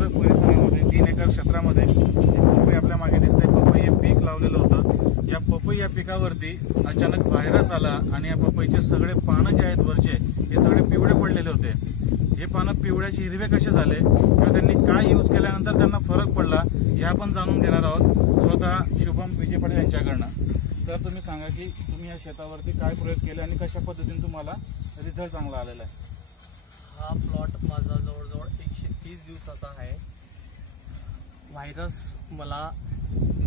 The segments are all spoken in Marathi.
एकर परिसरामध्ये 3 एकर क्षेत्रामध्ये पपई आपल्या मागे दिसते। पपई हे पीक लावलेलं होतं। या पपई या पिकावरती अचानक व्हायरस आला आणि या पपईचे सगळे पानं जे आहेत वरचे हे सगळे पिवळे पडलेले होते। हे पानं पिवळ्याचे हिरवे कसे झाले किंवा त्यांनी काय यूज केल्यानंतर त्यांना फरक पडला हे आपण जाणून घेणार आहोत स्वतः शुभम विजय पाटील यांच्याकडनं। सर, तुम्ही सांगा की तुम्ही या शेतावरती काय प्रयोग केले आणि कशा पद्धतीने तुम्हाला रिझल्ट चांगला आलेला आहे? हा प्लॉट माझा जवळजवळ 130 दिवसाचा आहे। व्हायरस मला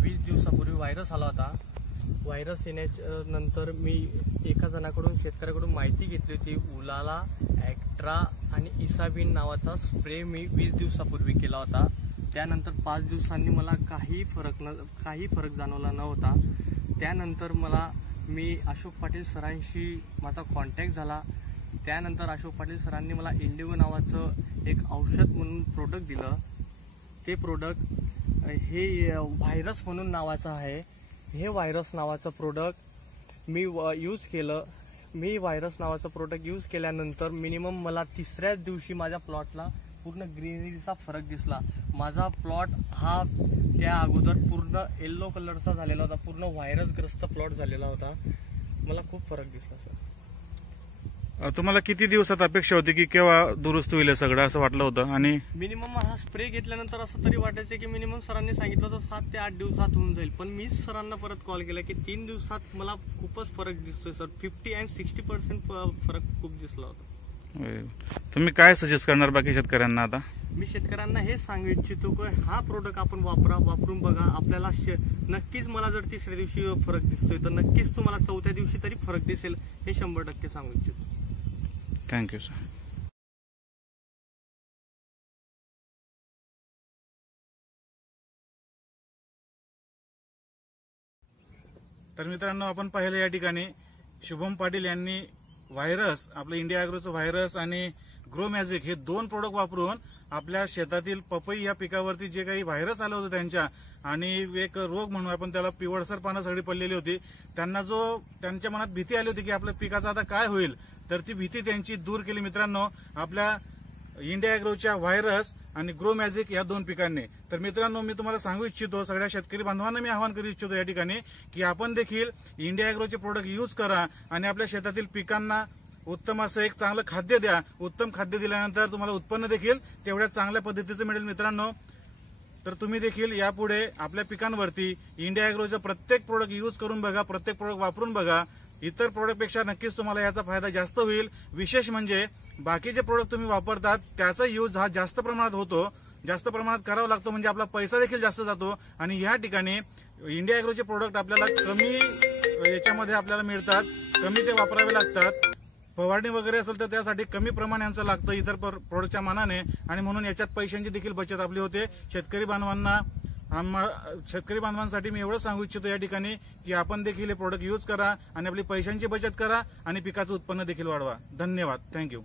20 दिवसापूर्वी व्हायरस आला होता। व्हायरस येण्याच्या नंतर मी एका जणाकडून शेतकऱ्याकडून माहिती घेतली होती। उलाला, ॲक्ट्रा आणि इसाबिन नावाचा स्प्रे मी 20 दिवसापूर्वी केला होता। त्यानंतर 5 दिवसांनी मला काही फरक जाणवला नव्हता। त्यानंतर मी अशोक पाटील सरांशी माझा कॉन्टॅक्ट झाला। त्यानंतर अशोक पाटील सरांनी मला इंडिगो नावाचं एक औषध म्हणून प्रोडक्ट दिलं। ते प्रोडक्ट हे व्हायरस म्हणून नावाचं आहे। हे व्हायरस नावाचं प्रोडक्ट मी यूज केलं। मी व्हायरस नावाचं प्रोडक्ट यूज केल्यानंतर मिनिमम मला 3ऱ्या दिवशी माझ्या प्लॉटला पूर्ण ग्रीनरीचा फरक दिसला। माझा प्लॉट हा त्या अगोदर पूर्ण येलो कलरचा झालेला होता, पूर्ण व्हायरसग्रस्त प्लॉट झालेला होता। मला खूप फरक दिसला सर। तुम्हाला किती दिवसात अपेक्षा होती की केव्हा दुरुस्त होईल सगळं असं वाटलं होतं? आणि मिनिमम हा स्प्रे घेतल्यानंतर असं तरी वाटायचं की मिनिमम सरांनी सांगितलं होतं 7 ते 8 दिवसात होऊन जाईल, पण मी सरांना परत कॉल केला की 3 दिवसात मला खूपच फरक दिसतोय सर। 50 आणि 60% फरक खूप दिसला होता। तुम्ही काय सजेस्ट करणार बाकी शेतकऱ्यांना? आता मी शेतकऱ्यांना हे सांगू इच्छितो की हा प्रोडक्ट आपण वापरून बघा। आपल्याला नक्कीच मला जर 3ऱ्या दिवशी फरक दिसतोय तर नक्कीच तुम्हाला 4थ्या दिवशी तरी फरक दिसेल, हे 100% सांगू इच्छितो। Thank you sir. तर मित्रांनो, आपण पाहिलं या ठिकाणी शुभम पाटील यांनी व्हायरस, आपलं इंडिया ॲग्रोचं व्हायरस आणि ग्रो मॅजिक हे 2 प्रोडक्ट वापरून आपल्या शेतातील पपई या पिकावरती जे काही व्हायरस आलं होतं त्यांच्या आणि एक रोग म्हणून आपण त्याला पिवळसर पानं सगळी पडलेली होती, त्यांच्या मनात भीती आली होती की आपल्या पिकाचं आता काय होईल, तर ती भीती त्यांची दूर केली मित्रांनो आपल्या इंडिया ॲग्रोच्या व्हायरस आणि ग्रो मॅजिक या 2 पिकांनी। तर मित्रांनो, मी तुम्हाला सांगू इच्छितो, सगळ्या शेतकरी बांधवांना मी आवाहन करू इच्छितो या ठिकाणी की आपण देखील इंडिया ॲग्रोचे प्रोडक्ट यूज करा आणि आपल्या शेतातील पिकांना उत्तम असं एक चांगलं खाद्य द्या। उत्तम खाद्य दिल्यानंतर तुम्हाला उत्पन्न देखील तेवढ्या चांगल्या पद्धतीचं मिळेल मित्रांनो। तर तुम्ही देखील यापुढे आपल्या पिकांवरती इंडिया ॲग्रोचं प्रत्येक प्रोडक्ट यूज करून बघा, प्रत्येक प्रोडक्ट वापरून बघा। इतर प्रोडक्टपेक्षा नक्कीच तुम्हाला याचा फायदा जास्त होईल। विशेष म्हणजे बाकीचे प्रोडक्ट तुम्ही वापरतात त्याचा यूज हा जास्त प्रमाणात होतो, जास्त प्रमाणात करावा लागतो, म्हणजे आपला पैसा देखील जास्त जातो। आणि या ठिकाणी इंडिया ॲग्रोचे प्रोडक्ट आपल्याला कमी याच्यामध्ये आपल्याला मिळतात, कमी ते वापरावे लागतात। फवारणी वगैरे असेल तर त्यासाठी कमी प्रमाण यांचं लागतं इतर प्रोडक्टच्या मानाने, आणि म्हणून याच्यात पैशांची देखील बचत आपली होते। शेतकरी बांधवांसाठी मी एवढं सांगू इच्छितो या ठिकाणी की आपण देखील हे प्रोडक्ट यूज करा आणि आपली पैशांची बचत करा आणि पिकाचं उत्पन्न देखील वाढवा। धन्यवाद, थँक्यू।